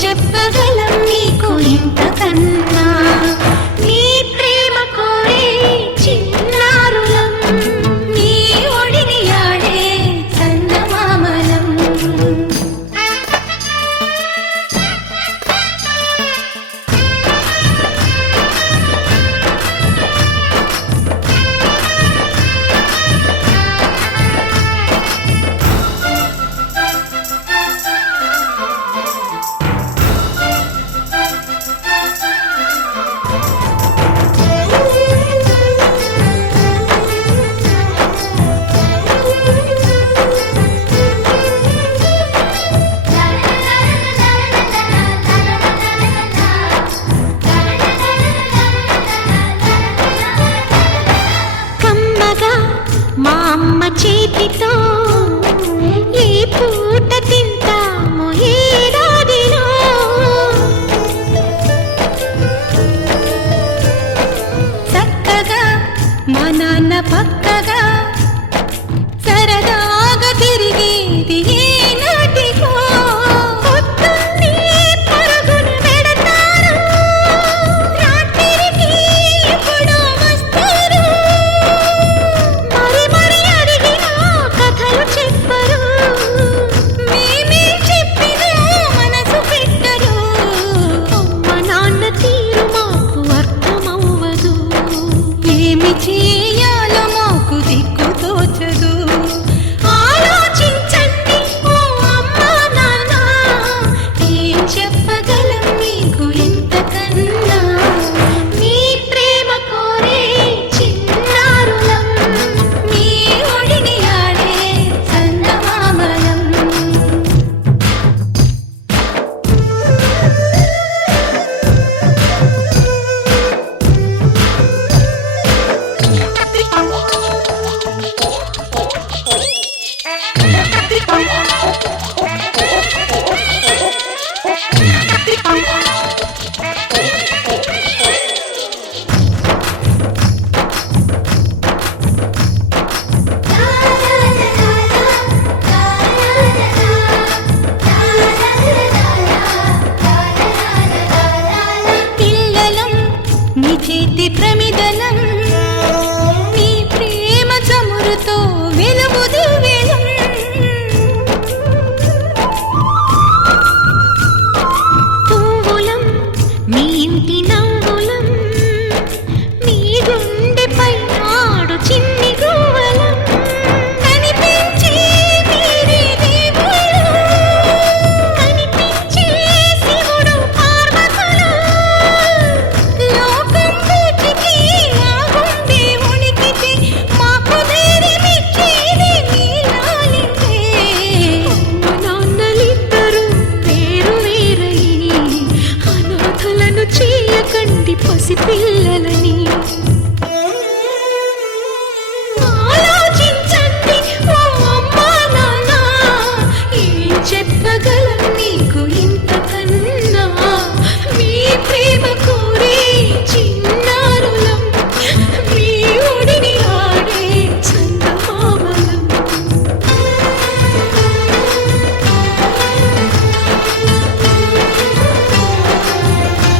చెప్పగలం మీకు ఇంత నాన్న పక్క